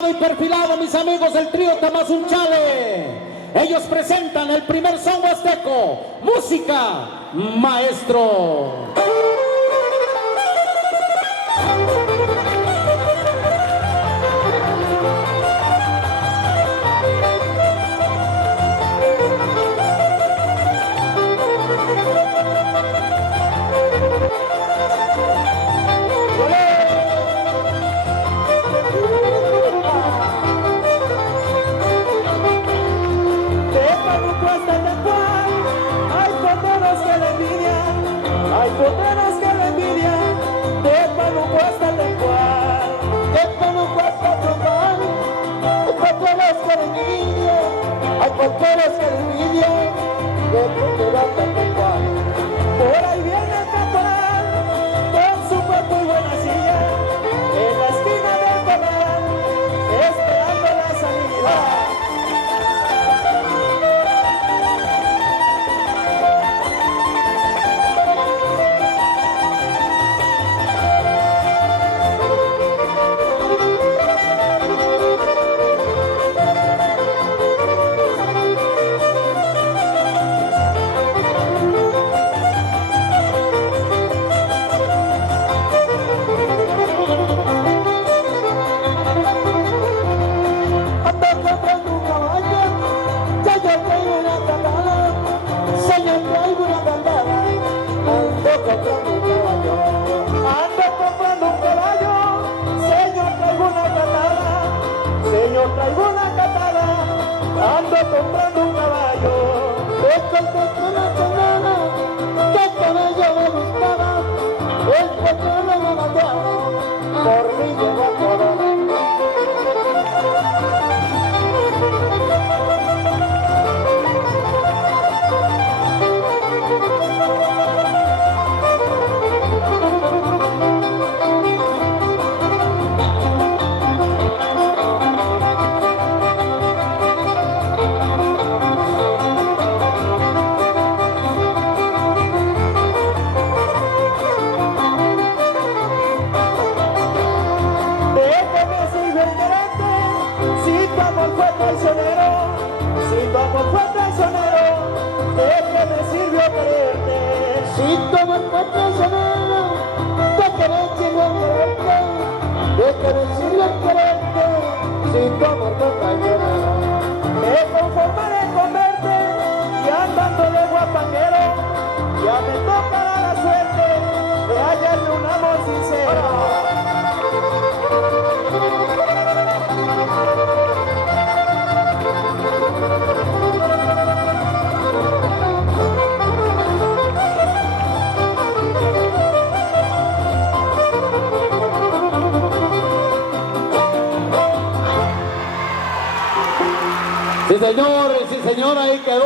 Y perfilado, mis amigos del trío Tamazunchale. Ellos presentan el primer son huasteco, música maestro. Hay poderes que le envidian, de Panuco hasta Tempual, de Panuco hasta Tempual. Hay poderes que le envidian, hay poderes que le envidian, de Panuco hasta Tempual. Por ahí viene el caporal, con su cuerpo y buena silla, en la esquina del corral, esperando la salida. Traigo una catada, ando comprando un caballo. Encontré una tonada que con ella me gustaba. El petróleo me mandaba, por mí llegó a Corona. Si tu amor fue traicionero, ¿de qué me sirvió quererte? Si tu amor fue traicionero, ¿de qué me sirvió quererte? ¿De qué me sirvió quererte? Si tu amor fue traicionero. Me conformaré con verte y andando de guapanguero, ya me tocará la suerte de hallarle un amor sincero. Sí señor, ahí quedó.